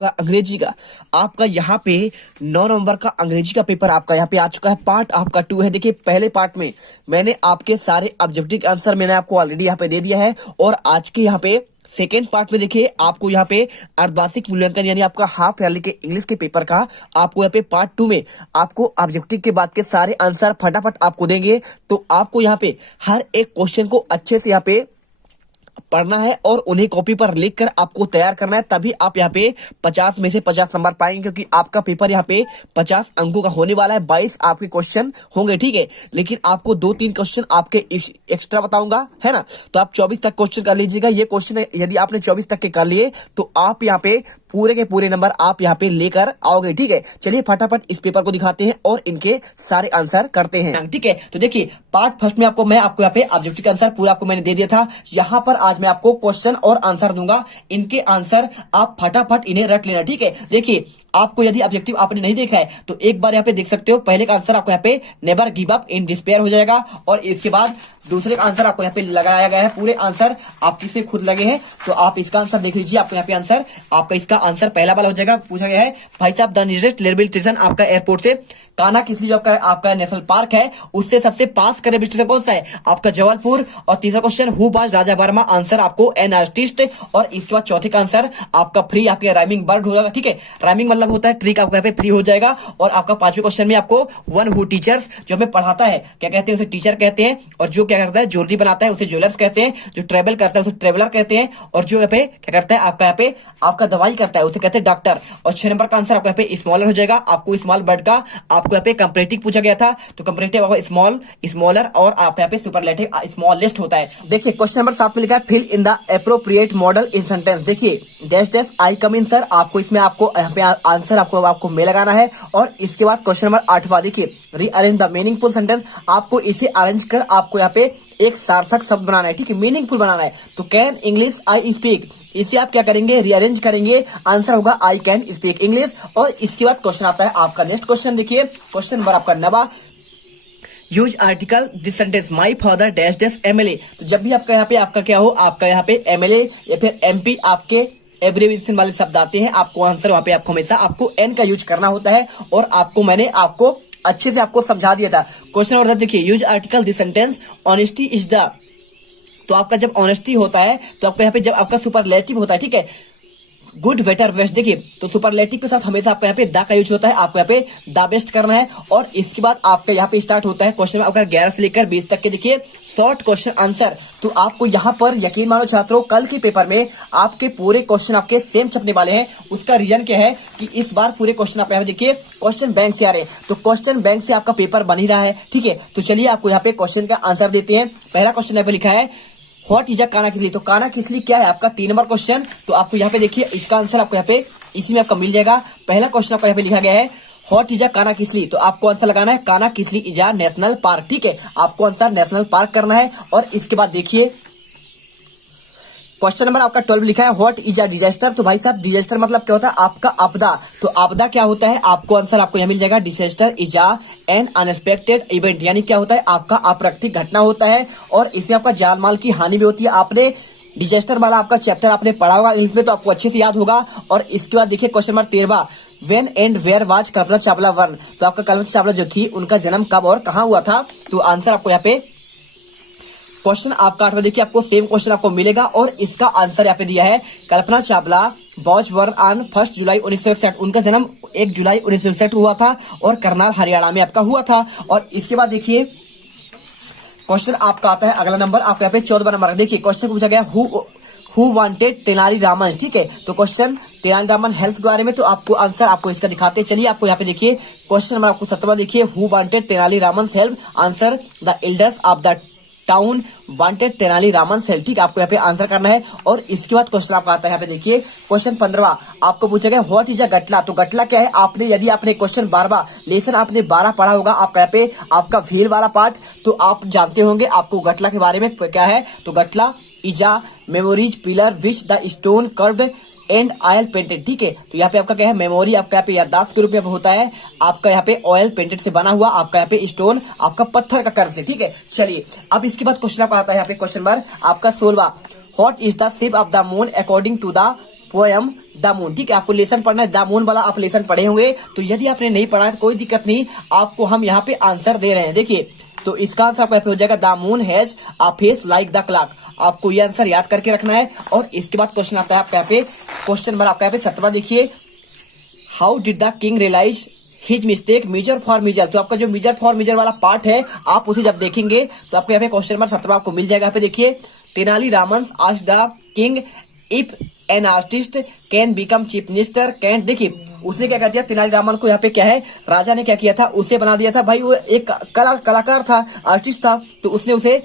अंग्रेजी का आपका यहाँ पे 9 नवंबर का अंग्रेजी का पेपर आपका यहाँ पे आ चुका है। पार्ट आपका 2 है। देखिए पहले पार्ट में मैंने आपके सारे ऑब्जेक्टिव आंसर मैंने आपको ऑलरेडी यहाँ पे दे दिया है और आज के यहाँ पे सेकेंड पार्ट में देखिए आपको यहाँ पे अर्धवार्षिक मूल्यांकन यानी आपका हाफ ईयरली के इंग्लिश के पेपर का आपको यहाँ पे पार्ट 2 में आपको ऑब्जेक्टिव के बाद के सारे आंसर फटाफट आपको देंगे। तो आपको यहाँ पे हर एक क्वेश्चन को अच्छे से यहाँ पे पढ़ना है और उन्हें कॉपी पर लिख कर आपको तैयार करना है, तभी आप यहाँ पे 50 में से 50 नंबर पाएंगे, क्योंकि आपका पेपर यहाँ पे 50 अंकों का होने वाला है। 22 आपके क्वेश्चन होंगे, ठीक है, लेकिन आपको 2-3 क्वेश्चन आपके एक्स्ट्रा बताऊंगा, है ना। तो आप 24 तक क्वेश्चन कर लीजिएगा। ये क्वेश्चन यदि आपने 24 तक के कर लिए तो आप यहाँ पे पूरे के पूरे नंबर आप यहाँ पे लेकर आओगे, ठीक है। चलिए फटाफट इस पेपर को दिखाते हैं और इनके सारे आंसर करते हैं, ठीक है। तो देखिए पार्ट फर्स्ट में मैं आपको यहाँ पे ऑब्जेक्टिव का आंसर पूरा आपको मैंने दे दिया था। यहाँ पर आज मैं आपको क्वेश्चन और आंसर दूंगा, इनके आंसर आप फटाफट इन्हें रट लेना, ठीक है। देखिए आपको यदि ऑब्जेक्टिव आपने नहीं देखा है तो एक बार यहाँ पे देख सकते हो। पहले का आंसर आपको यहाँ पे never give up in despair हो जाएगा और इसके बाद दूसरे का आंसर आपको यहाँ पे लगाया गया है। पूरे आंसर आप किससे खुद लगे हैं तो आप इसका आंसर देख लीजिए। आपको यहाँ पे आंसर आपका इसका आंसर पहला वाला हो जाएगा। पूछा गया है भाई साहब द नियरेस्ट रेलवे स्टेशन आपका एयरपोर्ट से कान्हा किसली जो आपका नेशनल पार्क है उससे सबसे पास का रेलवे स्टेशन कौन सा है, आपका जबलपुर। और तीसरा question who was Raja Verma, answer आपको एन आर्टिस्ट। और इसके बाद चौथे का आंसर आपका फ्री आपके राइमिंग वर्ड हो जाएगा, ठीक है। राइमिंग मतलब होता है ट्रिक, आपको यहाँ पे फ्री हो जाएगा। और आपका पांचवें क्वेश्चन में आपको वन हु टीचर्स, जो हमें पढ़ाता है क्या कहते हैं उसे टीचर कहते हैं, और जो क्या करता है ज्वेलरी बनाता है उसे ज्वेलर्स कहते हैं, जो ट्रेवल करता है उसे ट्रेवलर कहते हैं, और जो यहाँ पे क्या करता है आपका यहाँ पे आपका दवाई करता है उसे कहते हैं डॉक्टर। और 6 नंबर का आंसर आपको यहाँ पे स्मॉलर हो जाएगा। आपको स्मॉल वर्ड का आपको यहाँ पे कंपैरेटिव पूछा गया था, तो कंपैरेटिव आपको स्मॉल, स्मॉलर और आप यहाँ पे सुपरलेटिव स्मॉलेस्ट होता है। देखिए क्वेश्चन नंबर 7 में लिखा है fill in the appropriate model in sentence. देखिए dash dash I come in sir, आपको इसमें आपको यहाँ पे आंसर आपको में लगाना है। और इसके बाद क्वेश्चन नंबर 8वां देखिए रीअरेंज द मीनिंगफुल सेंटेंस, आपको इसे अरेंज कर आपको यहाँ पे एक सार्थक शब्द बनाना है, ठीक है, मीनिंगफुल बनाना है। तो कैन इंग्लिश आई स्पीक, इसे आप क्या करेंगे रीअरेंज करेंगे, आंसर होगा आई कैन स्पीक इंग्लिश। और इसके बाद क्वेश्चन आता है आपका नेक्स्ट क्वेश्चन। देखिए क्वेश्चन नंबर आपका 9 use article this sentence my father dash dash MLA. तो जब भी आपका यहाँ पे आपका क्या हो आपका यहाँ पे एमएलए या फिर एमपी आपके एब्रिविएशन वाले शब्द आते हैं, आपको आंसर वहां पे आपको हमेशा आपको एन का यूज करना होता है। और आपको मैंने आपको अच्छे से आपको समझा दिया था। क्वेश्चन नंबर 10 देखिए use article this sentence honesty is the, तो आपका जब ऑनेस्टी होता है तो आपको यहाँ पे जब आपका सुपरलेटिव होता है, ठीक है, गुड बेटर बेस्ट, देखिए तो सुपरलेटिव के साथ हमेशा आपको यहाँ पे द का यूज होता है, आपको यहाँ पे द बेस्ट करना है। और इसके बाद आपका यहाँ पे स्टार्ट होता है क्वेश्चन आपका 11 से लेकर 20 तक के देखिए शॉर्ट क्वेश्चन आंसर। तो आपको यहाँ पर यकीन मानो छात्रों कल के पेपर में आपके पूरे क्वेश्चन आपके सेम छपने वाले हैं। उसका रीजन क्या है कि इस बार पूरे क्वेश्चन आप यहाँ देखिए क्वेश्चन बैंक से आ रहे हैं, तो क्वेश्चन बैंक से आपका पेपर बन ही रहा है, ठीक है। तो चलिए आपको यहाँ पे क्वेश्चन का आंसर देते हैं। पहला क्वेश्चन यहाँ पे लिखा है what is a Kanha Kisli, तो कान्हा किसली क्या है आपका 3 नंबर क्वेश्चन। तो आपको यहाँ पे देखिए इसका आंसर आपको यहाँ पे इसी में आपका मिल जाएगा। पहला क्वेश्चन आपको यहाँ पे लिखा गया है what is a Kanha Kisli, तो आपको आंसर लगाना है Kanha Kisli is a national park, ठीक है, आपको आंसर नेशनल पार्क करना है। और इसके बाद देखिए क्वेश्चन नंबर आपका 12 लिखा है व्हाट इज अ डिजास्टर, तो भाई साहब डिजास्टर मतलब क्या होता है आपका आपदा, तो आपदा क्या होता है आपको आंसर आपको यहाँ मिल जाएगा disaster is a N unexpected event, यानी क्या होता है आपका अप्राकृतिक घटना होता है। और इसमें आपका जान माल की हानि भी होती है। आपने डिजास्टर वाला आपका चैप्टर आपने पढ़ा होगा इंग्लिश में, तो आपको अच्छे से याद होगा। और इसके बाद देखिए question number 13 when and where was Kalpana Chawla born, तो आपका कल्पना चावला जो थी उनका जन्म कब और कहाँ हुआ था, तो आंसर आपको यहाँ पे क्वेश्चन आपका 8वां देखिए आपको सेम क्वेश्चन आपको मिलेगा। और इसका आंसर यहाँ पे दिया है Kalpana Chawla was born on 1 जुलाई 1961, उनका जन्म 1 जुलाई 1961 हुआ था और करनाल हरियाणा में आपका हुआ था। और इसके बाद देखिए क्वेश्चन आपका आता है अगला नंबर आपका यहाँ पे 14वां नंबर। देखिए क्वेश्चन पूछा गया हु वांटेड तेनाली रामन, ठीक है, तो क्वेश्चन तेनाली रामन हेल्थ के बारे में, तो आपको आंसर आपको इसका दिखाते हैं। चलिए आपको यहाँ पे देखिए क्वेश्चन नंबर आपको 17वां देखिए who wanted Tenali Raman help, answer the elders of the town wanted Tenali Raman sell, ठीक, आपको यहाँ पे आंसर करना है। और इसके बाद क्वेश्चन आपका आता है यहाँ पे देखिए क्वेश्चन 15वां आपको पूछा गया व्हाट इज अ गटला, तो गटला क्या है आपने यदि आपने क्वेश्चन 12वां लेसन आपने 12 पढ़ा होगा आपका यहाँ पे आपका व्हील वाला पार्ट, तो आप जानते होंगे आपको गटला के बारे में क्या है। तो गटला is a memories pillar which the stone curved and oil painted, ठीक है, तो यहाँ पे आपका क्या है मेमोरी आपका यहाँ पे याददाश्त के रूप में होता है, आपका यहाँ पे ऑयल पेंटेड से बना हुआ आपका यहाँ पे स्टोन आपका पत्थर का कर्व से, ठीक है। चलिए अब इसके बाद क्वेश्चन आपका आता है यहाँ पे क्वेश्चन नंबर आपका 16वां what is the shape of the moon according to the poem the moon. ठीक है, आपको लेसन पढ़ना है, द मून वाला आप लेसन पढ़े होंगे। तो यदि आपने नहीं पढ़ा है तो कोई दिक्कत नहीं, आपको हम यहाँ पे आंसर दे रहे हैं। देखिए, तो इसका आंसर आपका हो जाएगा the moon has a face like the clock. आपको ये आंसर याद करके रखना है। और इसके बाद क्वेश्चन आता है आपका यहाँ पे, क्वेश्चन नंबर आपका यहाँ पे 17 देखिए, how did the king realise his mistake measure for measure. तो आपका जो मीजर फॉर मीजर वाला पार्ट है, आप उसे जब देखेंगे तो आपको यहाँ पे क्वेश्चन नंबर 17 आपको मिल जाएगा। यहाँ पे देखिए, Tenali Raman asked the king if an artist can become chief minister can. देखिए, उसने क्या कर दिया, तेनालीरामन को यहाँ पे क्या है, राजा ने क्या किया था, उसे बना दिया था। भाई वो एक कलाकार था, आर्टिस्ट था, तो उसने उसे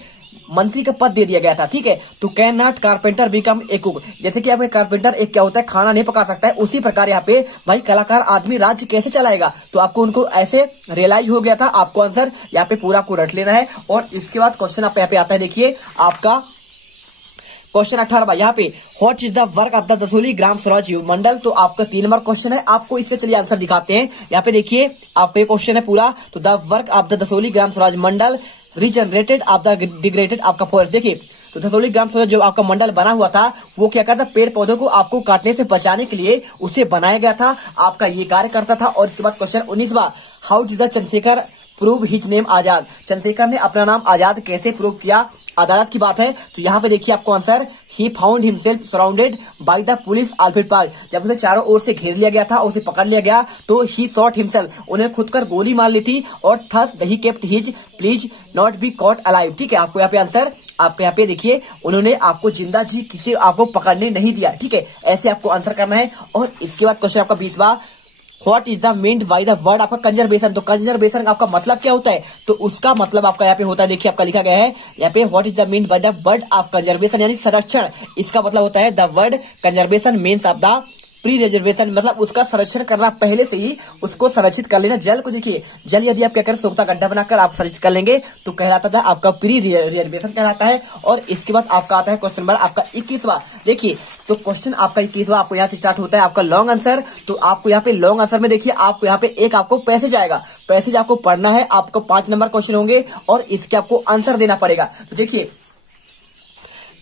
मंत्री का पद दे दिया गया था। ठीक है, तो can not carpenter become a cook. जैसे कि आपके कारपेंटर एक क्या होता है, खाना नहीं पका सकता है, उसी प्रकार यहाँ पे भाई कलाकार आदमी राज्य कैसे चलाएगा। तो आपको उनको ऐसे रियलाइज हो गया था। आपको आंसर यहाँ पे पूरा आपको रट लेना है। और इसके बाद क्वेश्चन आप यहाँ पे आता है, देखिए आपका क्वेश्चन 18 यहाँ पे, what is the work of the Dasholi Gram Swaraj Mandal. तो आपका 3 नंबर क्वेश्चन है। आपको इसके चलिए आंसर दिखाते हैं। यहाँ पे देखिए, आपका ये क्वेश्चन है पूरा। तो the work of the Dasholi Gram Swaraj Mandal regenerated of the degraded आपका फॉरेस्ट। देखिए, तो दसोली ग्राम स्वराज जो आपका मंडल बना हुआ था, वो क्या करता, पेड़ पौधों को आपको काटने से बचाने के लिए उसे बनाया गया था। आपका ये कार्य करता था। और इसके बाद क्वेश्चन 19वां, how did the Chandrashekhar prove his name Azad. Chandrashekhar ने अपना नाम आजाद कैसे प्रूव किया, अदालत की बात है। तो यहाँ पे देखिए आपको answer, he found himself surrounded by the police Alfred park. जब उसे चारों ओर से घेर लिया गया था, उसे पकड़ लिया गया, तो ही शॉट हिमसेल्फ, उन्हें खुद कर गोली मार ली थी। और thus he kept his pledge not be caught alive. ठीक है, आपको यहाँ पे आंसर, आपको यहाँ पे देखिए, उन्होंने आपको जिंदा जी किसी आपको पकड़ने नहीं दिया। ठीक है, ऐसे आपको आंसर करना है। और इसके बाद क्वेश्चन आपका 20वां, what is the meant by the word आपका कंजर्वेशन। तो कंजर्वेशन का आपका मतलब क्या होता है, तो उसका मतलब आपका यहाँ पे होता है, देखिए आपका लिखा गया है यहाँ पे, what is the meant by the word of conservation, यानी संरक्षण। इसका मतलब होता है the word conservation means of the pre reservation, मतलब उसका संरक्षण करना, पहले से ही उसको संरक्षित कर लेना। जल को देखिए, जल यदि आप क्या करें, सोखता गड्ढा बनाकर आप संरक्षित कर लेंगे तो कहलाता था आपका प्री रिजर्वेशन कहलाता है। और इसके बाद आपका आता है क्वेश्चन नंबर आपका 21वां। देखिए, तो क्वेश्चन आपका 21वां आपको यहाँ से स्टार्ट होता है आपका लॉन्ग आंसर। तो आपको यहाँ पे लॉन्ग आंसर में देखिए, आपको यहाँ पे एक आपको पैसेज आएगा, पैसेज आपको पढ़ना है। आपको 5 नंबर क्वेश्चन होंगे और इसके आपको आंसर देना पड़ेगा। तो देखिए,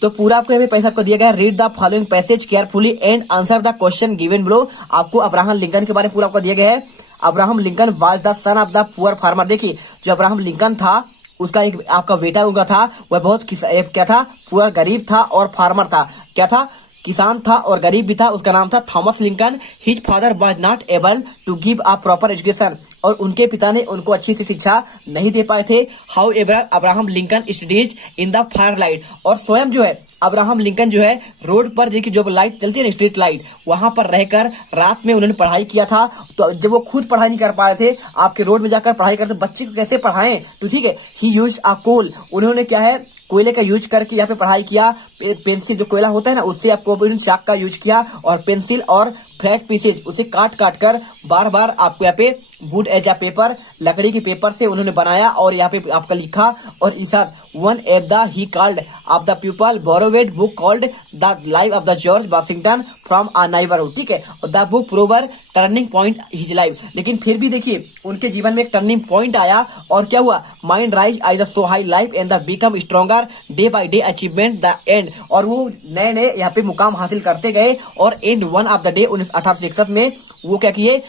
तो पूरा आपको यहाँ पे पैसा आपको दिया गया है, read the following passage carefully and answer the question given below. आपको अब्राहम लिंकन के बारे में पूरा आपको दिया गया है। Abraham Lincoln was the son of the poor farmer. देखिए, जो अब्राहम लिंकन था, उसका एक आपका बेटा हुआ था, वह बहुत क्या था, पूरा गरीब था और फार्मर था। क्या था, किसान था और गरीब भी था। उसका नाम था Thomas Lincoln. His father was not able to give a proper education. और उनके पिता ने उनको अच्छी सी शिक्षा नहीं दे पाए थे। How ever Abraham Lincoln studies in the fire light. और स्वयं जो है अब्राहम लिंकन जो है, रोड पर देखिए जो लाइट चलती है ना, स्ट्रीट लाइट, वहां पर रहकर रात में उन्होंने पढ़ाई किया था। तो जब वो खुद पढ़ाई नहीं कर पा रहे थे, आपके रोड में जाकर पढ़ाई करते, बच्चे को कैसे पढ़ाएं। तो ठीक है, ही यूज्ड अ कोल, उन्होंने क्या है, कोयले का यूज करके यहाँ पे पढ़ाई किया। पेंसिल जो कोयला होता है ना, उससे आपको चाक का यूज किया। और पेंसिल और फ्लैट पीसेज उसे काट काट कर बार बार आपको यहाँ पे वुड एज अ पेपर, लकड़ी के पेपर से उन्होंने बनाया और यहाँ पे आपका लिखा। और इस one at the he called of the people borrowed book called the life of the George Washington from a neighbourhood. ठीक है, और the book proved turning point his life. लेकिन फिर भी देखिए, उनके जीवन में एक टर्निंग पॉइंट आया और क्या हुआ, mind rise I the so high life and the become stronger day by day achievement the end. और वो नए नए यहाँ पे मुकाम हासिल करते गए। और and one of the day 1861 में वो क्या किए,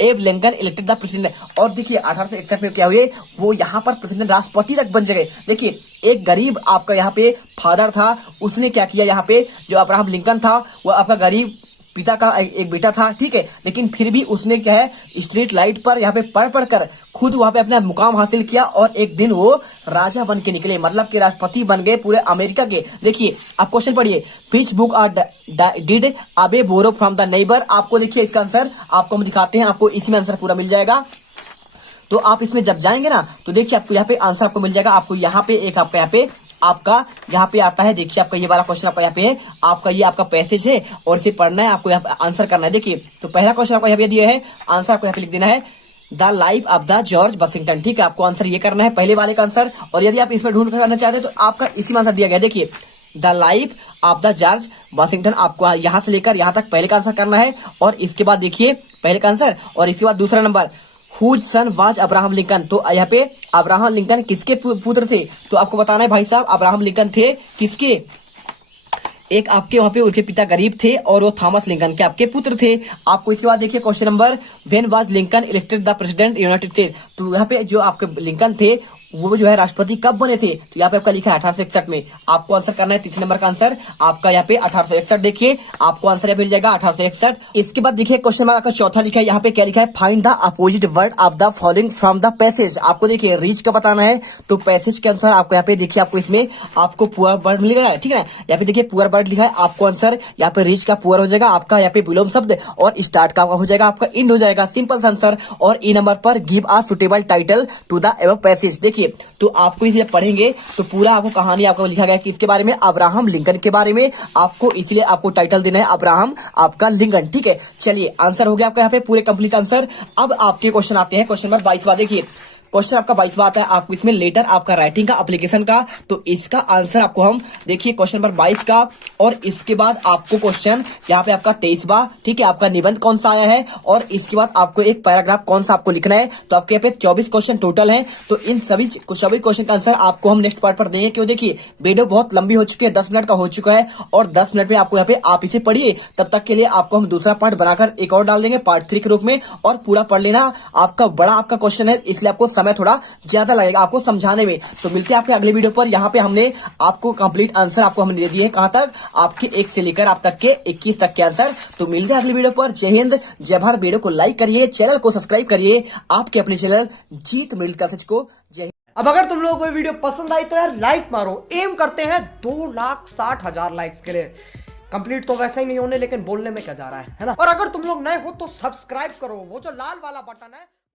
एब लिंकन इलेक्टेड द प्रेसिडेंट। और देखिए 1861 में क्या हुए, वो यहाँ पर प्रेसिडेंट, राष्ट्रपति तक बन गए। देखिए, एक गरीब आपका यहाँ पे फादर था, उसने क्या किया, यहाँ पे जो अब्राहम लिंकन था, वो आपका गरीब पिता का एक बेटा था। ठीक है, लेकिन फिर भी उसने क्या है, स्ट्रीट लाइट पर यहाँ पे पढ़ पढ़ कर खुद वहां पे अपना मुकाम हासिल किया। और एक दिन वो राजा बन के निकले, मतलब कि राष्ट्रपति बन गए पूरे अमेरिका के। देखिए, आप क्वेश्चन पढ़िए, विच बुक डिड अबे बोरो फ्रॉम द नेबर। आपको देखिए इसका आंसर आपको हम दिखाते हैं, आपको इसमें आंसर पूरा मिल जाएगा। तो आप इसमें जब जाएंगे ना, तो देखिए आपको यहाँ पे आंसर आपको मिल जाएगा। आपको यहाँ पे एक आपका यहाँ पे आपका यहाँ पे आता है, देखिए आपका ये वाला क्वेश्चन आपका यहाँ पे है, आपका ये आपका पैसेज है और इसे पढ़ना है, आपको यहाँ पे आंसर करना है। देखिए, तो पहला क्वेश्चन आपको यहाँ पे दिया है, आंसर आपको यहाँ पे लिख देना है, the life of the George Washington. ठीक है, आपको आंसर ये करना है, पहले वाले का आंसर। और यदि आप इसमें ढूंढ करना चाहते हैं तो आपका इसी में आंसर दिया गया। देखिए, the life of the George Washington, आपको यहाँ से लेकर यहाँ तक पहले का आंसर करना है। और इसके बाद देखिए पहले का आंसर, और इसके बाद दूसरा number, whose son was Abraham Lincoln. तो यहाँ पे अब्राहम लिंकन किसके पुत्र थे, तो आपको बताना है भाई साहब, अब्राहम लिंकन थे किसके, एक आपके वहां पे उनके पिता गरीब थे और वो थॉमस लिंकन के आपके पुत्र थे। आपको इसके बाद देखिए question number, when was Lincoln elected the president United state. तो यहाँ पे जो आपके लिंकन थे वो जो है राष्ट्रपति कब बने थे, तो यहाँ पे आपका लिखा है 1861 में। आपको आंसर करना है तीसरे नंबर का आंसर आपका यहाँ पे 1861। देखिए आपको आंसर यहाँ मिल जाएगा 1861। इसके बाद देखिए क्वेश्चन नंबर आपका चौथा लिखा है, यहाँ पे क्या लिखा है, find the opposite word of the following from the passage. आपको देखिए रीच का बताना है, तो पैसेज के अनुसार आपको यहाँ पे देखिए आपको इसमें आपको पुअर वर्ड मिल गया है, ठीक है ना। यहाँ पे देखिए पुअर वर्ड लिखा है, आपको आंसर यहाँ पे रीच का पुअर हो जाएगा आपका यहाँ पे विलोम शब्द, और स्टार्ट का हो जाएगा आपका इंड हो जाएगा, सिंपल आंसर। और ई नंबर पर give a suitable title to the above passage. देखिए तो आपको इसे पढ़ेंगे तो पूरा आपको कहानी आपको लिखा गया है कि इसके बारे में, अब्राहम लिंकन के बारे में, आपको इसलिए आपको टाइटल देना है अब्राहम आपका लिंकन, ठीक है। चलिए आंसर हो गया आपका यहाँ पे पूरे कंप्लीट आंसर। अब आपके क्वेश्चन आते हैं क्वेश्चन नंबर 22। देखिए क्वेश्चन आपका 22वां आता है आपको इसमें लेटर आपका राइटिंग का एप्लीकेशन का, तो इसका आंसर आपको हम देखिए क्वेश्चन नंबर 22 का, और इसके बाद आपको क्वेश्चन यहाँ पे आपका 23वां, ठीक है, आपका निबंध कौन सा आया है, और इसके बाद आपको एक पैराग्राफ कौन सा आपको लिखना है। तो आपके यहाँ पे 24 क्वेश्चन टोटल है। तो इन सभी क्वेश्चन का आंसर आपको हम नेक्स्ट पार्ट पर देंगे। क्यों, देखिए वीडियो बहुत लंबी हो चुकी है, 10 मिनट का हो चुका है, और 10 मिनट में आपको यहाँ पे आप इसे पढ़िए। तब तक के लिए आपको हम दूसरा पार्ट बनाकर एक और डाल देंगे पार्ट 3 के रूप में, और पूरा पढ़ लेना। आपका बड़ा आपका क्वेश्चन है, इसलिए आपको समय थोड़ा ज्यादा लगेगा आपको समझाने में। तो मिलते हैं आपके अगले वीडियो पर। यहाँ पे हमने आपको कंप्लीट आंसर आपको हमने दे दिए हैं, कहां तक, आपके 1 से लेकर आप तक के 21 तक के आंसर। तो मिलते हैं अगले वीडियो पर। जय हिंद, जय भारत। वीडियो को लाइक करिए, चैनल को सब्सक्राइब करिए, आपके अपने चैनल जीत मिडिल क्लास को। जय हिंद। अब अगर तुम लोगों को ये वीडियो पसंद आई तो यार लाइक मारो। एम करते हैं 2,60,000 लाइक्स के लिए। कंप्लीट तो वैसे ही नहीं होने, लेकिन बोलने में क्या जा रहा है ना। और अगर तुम लोग नए हो तो सब्सक्राइब करो, वो जो लाल वाला बटन है